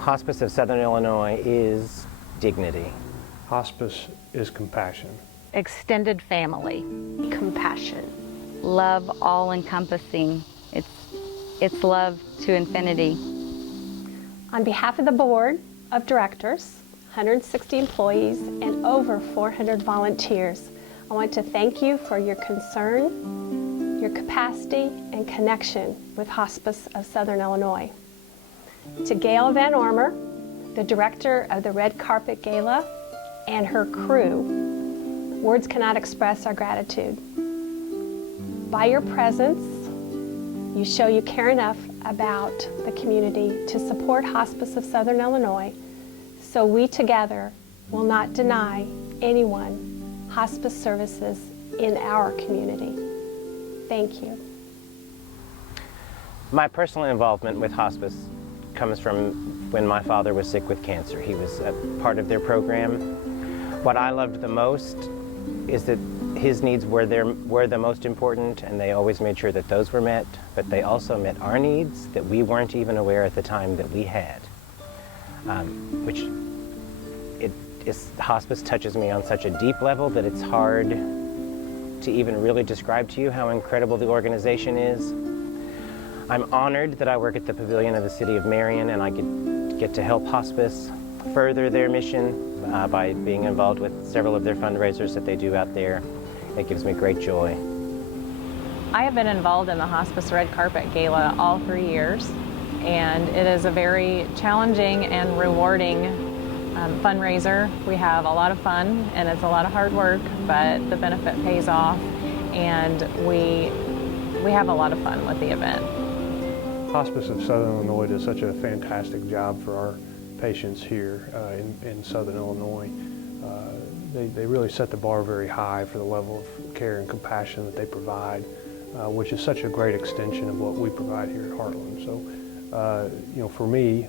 Hospice of Southern Illinois is dignity. Hospice is compassion. Extended family. Compassion. Love all-encompassing. It's love to infinity. On behalf of the Board of Directors, 160 employees, and over 400 volunteers, I want to thank you for your concern, your capacity, and connection with Hospice of Southern Illinois. To Gail Van Ormer, the director of the Red Carpet Gala, and her crew, words cannot express our gratitude. By your presence, you show you care enough about the community to support Hospice of Southern Illinois, so we together will not deny anyone hospice services in our community. Thank you. My personal involvement with hospice comes from when my father was sick with cancer. He was a part of their program. What I loved the most is that his needs were the most important, and they always made sure that those were met, but they also met our needs that we weren't even aware at the time that we had. Hospice touches me on such a deep level that it's hard to even really describe to you how incredible the organization is. I'm honored that I work at the Pavilion of the City of Marion, and I get to help Hospice further their mission by being involved with several of their fundraisers that they do out there. It gives me great joy. I have been involved in the Hospice Red Carpet Gala all 3 years, and it is a very challenging and rewarding fundraiser. We have a lot of fun, and it's a lot of hard work, but the benefit pays off, and we have a lot of fun with the event. Hospice of Southern Illinois does such a fantastic job for our patients here in Southern Illinois. They really set the bar very high for the level of care and compassion that they provide, which is such a great extension of what we provide here at Heartland. So, you know, for me,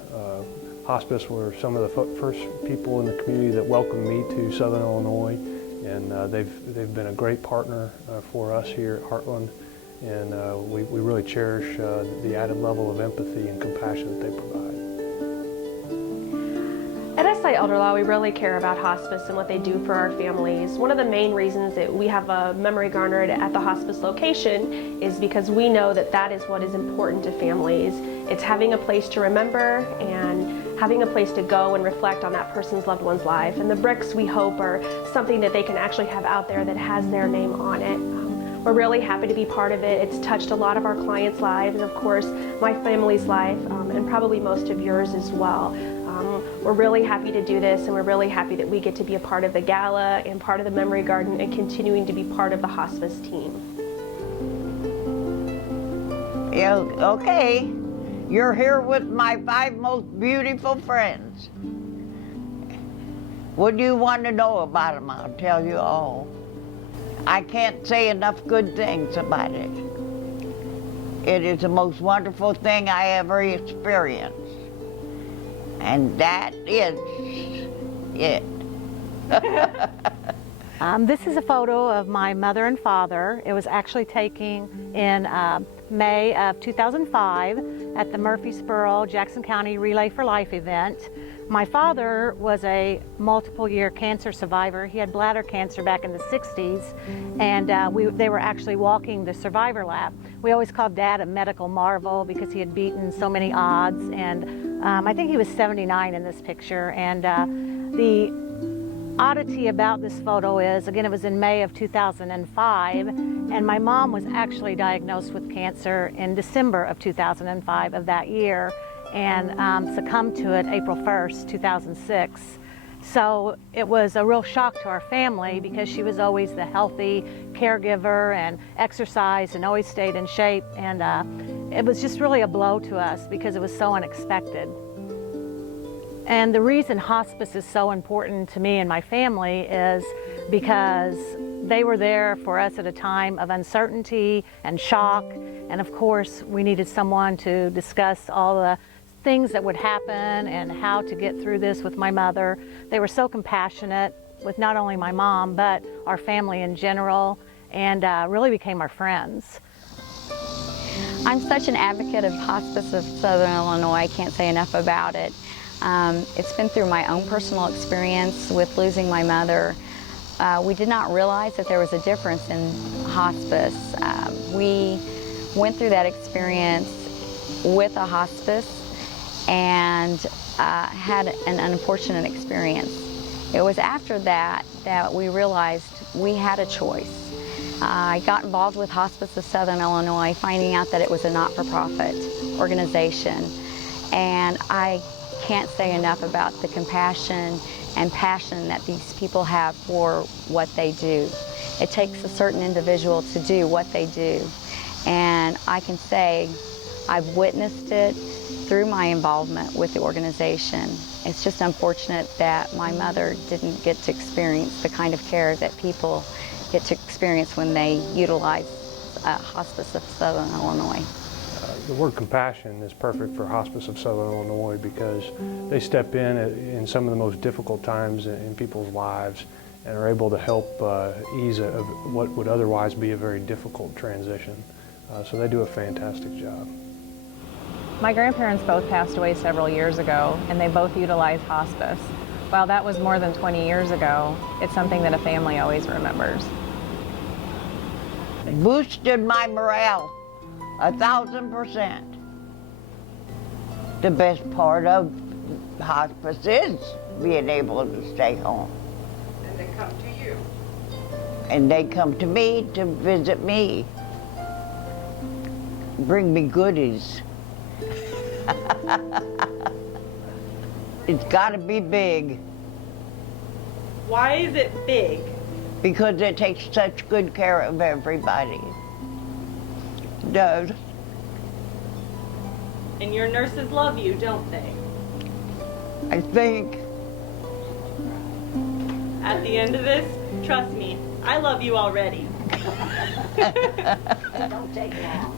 Hospice were some of the first people in the community that welcomed me to Southern Illinois, and they've been a great partner for us here at Heartland, and we really cherish the added level of empathy and compassion that they provide. At SI Elder Law, we really care about hospice and what they do for our families. One of the main reasons that we have a memory garnered at the hospice location is because we know that that is what is important to families. It's having a place to remember and having a place to go and reflect on that person's loved one's life. And the bricks, we hope, are something that they can actually have out there that has their name on it. We're really happy to be part of it. It's touched a lot of our clients' lives, and of course, my family's life, and probably most of yours as well. We're really happy to do this, and we're really happy that we get to be a part of the gala and part of the Memory Garden and continuing to be part of the hospice team. Yeah, okay, you're here with my 5 most beautiful friends. What do you want to know about them? I'll tell you all. I can't say enough good things about it. It is the most wonderful thing I ever experienced. And that is it. This is a photo of my mother and father. It was actually taken in May of 2005 at the Murfreesboro, Jackson County Relay for Life event. My father was a multiple-year cancer survivor. He had bladder cancer back in the 60s, and they were actually walking the survivor lap. We always called Dad a medical marvel because he had beaten so many odds, and I think he was 79 in this picture. And the oddity about this photo is, again, it was in May of 2005, and my mom was actually diagnosed with cancer in December of 2005 of that year, and succumbed to it April 1st, 2006. So it was a real shock to our family because she was always the healthy caregiver and exercised and always stayed in shape, and it was just really a blow to us because it was so unexpected. And the reason hospice is so important to me and my family is because they were there for us at a time of uncertainty and shock, and of course we needed someone to discuss all the things that would happen and how to get through this with my mother. They were so compassionate with not only my mom, but our family in general, and really became our friends. I'm such an advocate of Hospice of Southern Illinois. I can't say enough about it. It's been through my own personal experience with losing my mother. We did not realize that there was a difference in hospice. We went through that experience with a hospice and had an unfortunate experience. It was after that that we realized we had a choice. I got involved with Hospice of Southern Illinois, finding out that it was a not-for-profit organization. And I can't say enough about the compassion and passion that these people have for what they do. It takes a certain individual to do what they do. And I can say I've witnessed it through my involvement with the organization. It's just unfortunate that my mother didn't get to experience the kind of care that people get to experience when they utilize Hospice of Southern Illinois. The word compassion is perfect for Hospice of Southern Illinois because they step in some of the most difficult times in people's lives and are able to help ease what would otherwise be a very difficult transition. So they do a fantastic job. My grandparents both passed away several years ago, and they both utilized hospice. While that was more than 20 years ago, it's something that a family always remembers. Boosted my morale 1,000%. The best part of hospice is being able to stay home. And they come to you. And they come to me to visit me. Bring me goodies. It's got to be big. Why is it big? Because it takes such good care of everybody. It does. And your nurses love you, don't they? I think. At the end of this, trust me, I love you already. Don't take long.